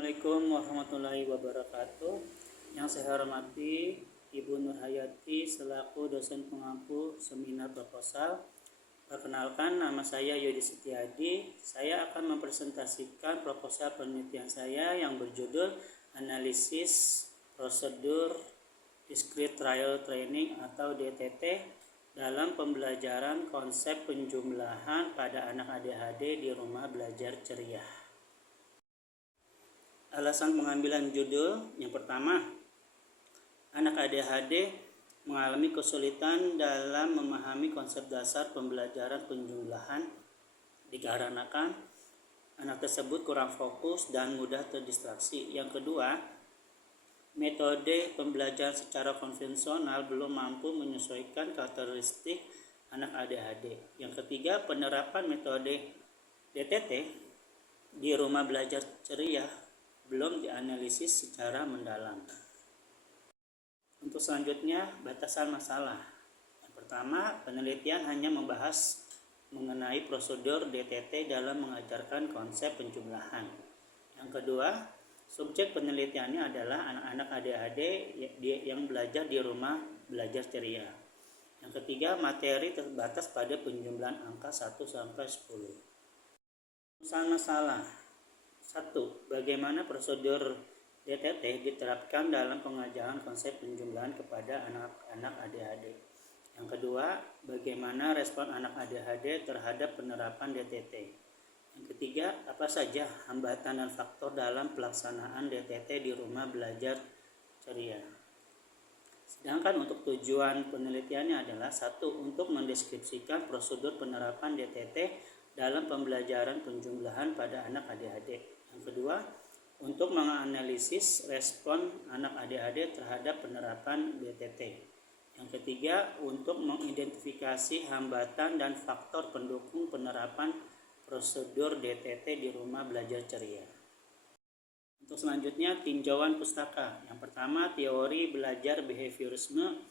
Assalamualaikum warahmatullahi wabarakatuh. Yang saya hormati Ibu Nur Hayati selaku dosen pengampu seminar proposal. Perkenalkan, nama saya Yudi Setiadi. Saya akan mempresentasikan proposal penelitian saya yang berjudul Analisis Prosedur Discrete Trial Training atau DTT dalam pembelajaran konsep penjumlahan pada anak ADHD di rumah belajar ceria. Alasan pengambilan judul yang pertama, anak ADHD mengalami kesulitan dalam memahami konsep dasar pembelajaran penjumlahan dikarenakan anak tersebut kurang fokus dan mudah terdistraksi. Yang kedua, metode pembelajaran secara konvensional belum mampu menyesuaikan karakteristik anak ADHD. Yang ketiga, penerapan metode DTT di rumah belajar ceria belum dianalisis secara mendalam. Untuk selanjutnya, batasan masalah. Yang pertama, penelitian hanya membahas mengenai prosedur DTT dalam mengajarkan konsep penjumlahan. Yang kedua, subjek penelitiannya adalah anak-anak ADHD yang belajar di rumah belajar ceria. Yang ketiga, materi terbatas pada penjumlahan angka 1 sampai 10. Pesan masalah. 1. Bagaimana prosedur DTT diterapkan dalam pengajaran konsep penjumlahan kepada anak-anak ADHD. Yang kedua, bagaimana respon anak ADHD terhadap penerapan DTT. Yang ketiga, apa saja hambatan dan faktor dalam pelaksanaan DTT di rumah belajar ceria. Sedangkan untuk tujuan penelitiannya adalah 1. Untuk mendeskripsikan prosedur penerapan DTT dalam pembelajaran penjumlahan pada anak ADHD. Yang kedua, untuk menganalisis respon anak ADHD terhadap penerapan DTT. Yang ketiga, untuk mengidentifikasi hambatan dan faktor pendukung penerapan prosedur DTT di rumah belajar ceria. Untuk selanjutnya, tinjauan pustaka. Yang pertama, teori belajar behaviorisme.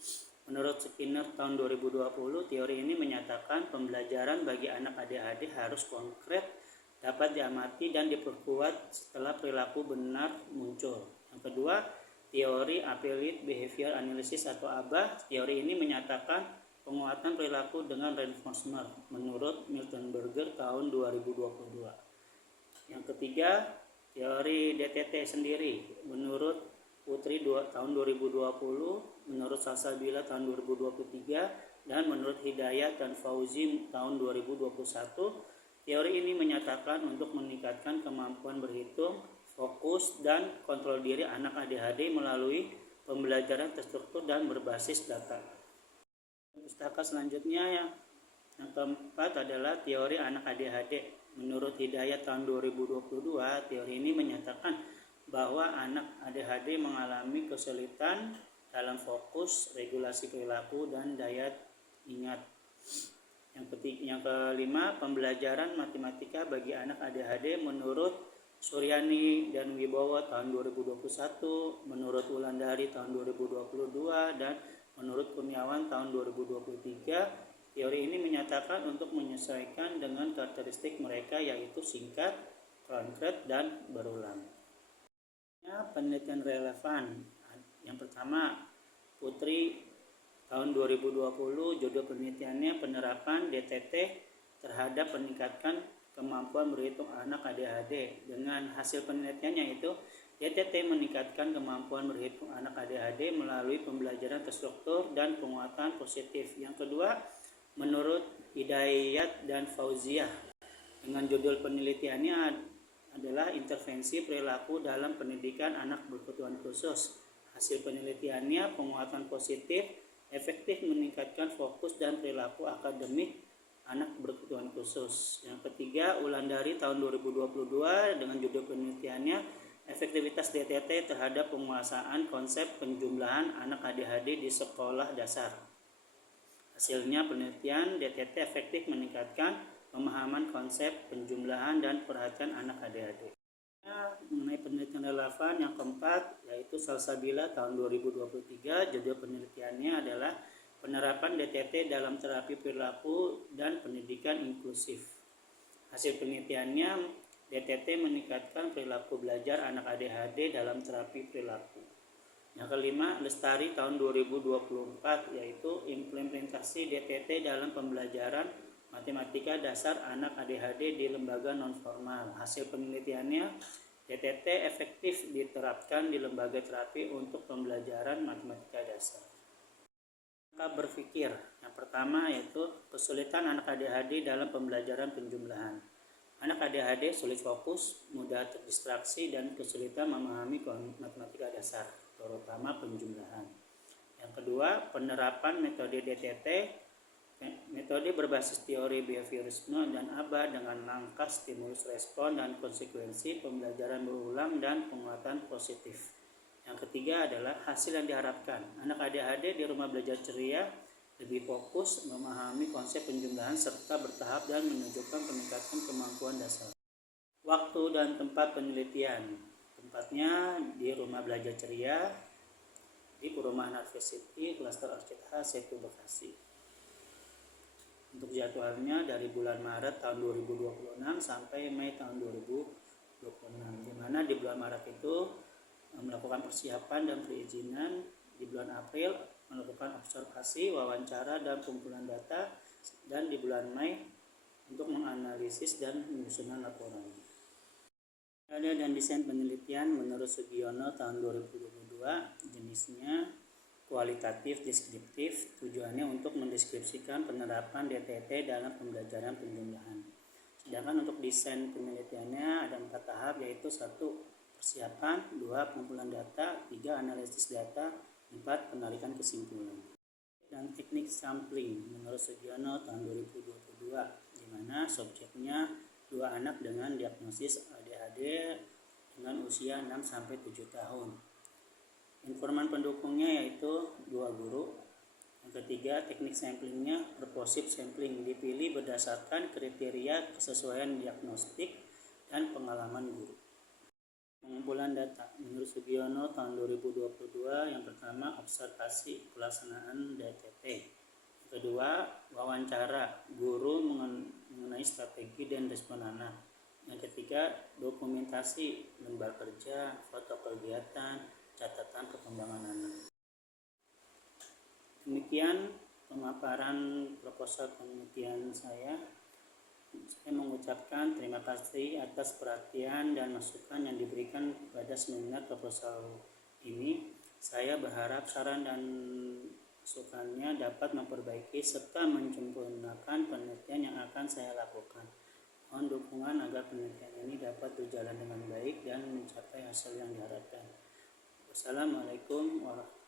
Menurut Skinner tahun 2020, teori ini menyatakan pembelajaran bagi anak ADHD harus konkret, dapat diamati dan diperkuat setelah perilaku benar muncul. Yang kedua, teori Applied Behavior Analysis atau ABA. Teori ini menyatakan penguatan perilaku dengan reinforcement menurut Milton Berger tahun 2022. Yang ketiga, teori DTT sendiri menurut Putri tahun 2020, menurut Salsabila tahun 2023, dan menurut Hidayat dan Fauzi tahun 2021. Teori ini menyatakan untuk meningkatkan kemampuan berhitung, fokus, dan kontrol diri anak ADHD melalui pembelajaran terstruktur dan berbasis data. Pustaka selanjutnya yang keempat adalah teori anak ADHD. Menurut Hidayat tahun 2022, teori ini menyatakan bahwa anak ADHD mengalami kesulitan dalam fokus, regulasi perilaku, dan daya ingat. Yang kelima, pembelajaran matematika bagi anak ADHD menurut Suryani dan Wibowo tahun 2021, menurut Wulandari tahun 2022, dan menurut Kurniawan tahun 2023. Teori ini menyatakan untuk menyesuaikan dengan karakteristik mereka, yaitu singkat, konkret, dan berulang. Penelitian relevan. Yang pertama, Putri tahun 2020, judul penelitiannya penerapan DTT terhadap meningkatkan kemampuan berhitung anak ADHD. Dengan hasil penelitiannya itu, DTT meningkatkan kemampuan berhitung anak ADHD melalui pembelajaran terstruktur dan penguatan positif. Yang kedua, menurut Hidayat dan Fauziah, dengan judul penelitiannya adalah intervensi perilaku dalam pendidikan anak berkebutuhan khusus. Hasil penelitiannya, penguatan positif efektif meningkatkan fokus dan perilaku akademik anak berkebutuhan khusus. Yang ketiga, Wulandari tahun 2022 dengan judul penelitiannya efektivitas DTT terhadap penguasaan konsep penjumlahan anak ADHD di sekolah dasar. Hasilnya, penelitian DTT efektif meningkatkan pemahaman konsep penjumlahan dan perhatian anak ADHD. Mengenai penelitian relevan yang keempat, yaitu Salsabila tahun 2023, judul penelitiannya adalah penerapan DTT dalam terapi perilaku dan pendidikan inklusif. Hasil penelitiannya, DTT meningkatkan perilaku belajar anak ADHD dalam terapi perilaku. Yang kelima, Lestari tahun 2024, yaitu implementasi DTT dalam pembelajaran matematika dasar anak ADHD di lembaga non-formal. Hasil penelitiannya, DTT efektif diterapkan di lembaga terapi untuk pembelajaran matematika dasar. Cara berpikir, yang pertama yaitu kesulitan anak ADHD dalam pembelajaran penjumlahan. Anak ADHD sulit fokus, mudah terdistraksi, dan kesulitan memahami matematika dasar, terutama penjumlahan. Yang kedua, penerapan metode DTT. Metode berbasis teori behaviorisme dan ABA dengan langkah stimulus respon dan konsekuensi pembelajaran berulang dan penguatan positif. Yang ketiga adalah hasil yang diharapkan. Anak ADHD di rumah belajar ceria lebih fokus, memahami konsep penjumlahan serta bertahap dan menunjukkan peningkatan kemampuan dasar. Waktu dan tempat penelitian. Tempatnya di rumah belajar ceria di Perumahan University, Klaster Orchid H, Setu, Bekasi. Untuk jadwalnya dari bulan Maret tahun 2026 sampai Mei tahun 2026, di mana di bulan Maret itu melakukan persiapan dan perizinan, di bulan April melakukan observasi, wawancara, dan kumpulan data, dan di bulan Mei untuk menganalisis dan menyusun laporan. Metode dan desain penelitian menurut Sugiono tahun 2022, jenisnya kualitatif deskriptif, tujuannya untuk mendeskripsikan penerapan DTT dalam pembelajaran penjumlahan. Sedangkan untuk desain penelitiannya ada 4 tahap, yaitu 1. Persiapan, 2. Pengumpulan data, 3. Analisis data, 4. Penarikan kesimpulan. Dan teknik sampling menurut Sugiono tahun 2022, di mana subjeknya 2 anak dengan diagnosis ADHD dengan usia 6-7 tahun. Informan pendukungnya yaitu 2 guru. Yang ketiga, teknik samplingnya purposive sampling, dipilih berdasarkan kriteria kesesuaian diagnostik dan pengalaman guru. Pengumpulan data menurut Sugiono tahun 2022, yang pertama observasi pelaksanaan DTT. Yang kedua, wawancara guru mengenai strategi dan respon anak. Yang ketiga, dokumentasi lembar kerja, foto kegiatan, catatan perkembangan anak. Demikian pemaparan proposal penelitian saya. Saya mengucapkan terima kasih atas perhatian dan masukan yang diberikan pada seminar proposal ini. Saya berharap saran dan masukannya dapat memperbaiki serta menyempurnakan penelitian yang akan saya lakukan. Mohon dukungan agar penelitian ini dapat berjalan dengan baik dan mencapai hasil yang diharapkan. Wassalamualaikum warahmatullahi wabarakatuh.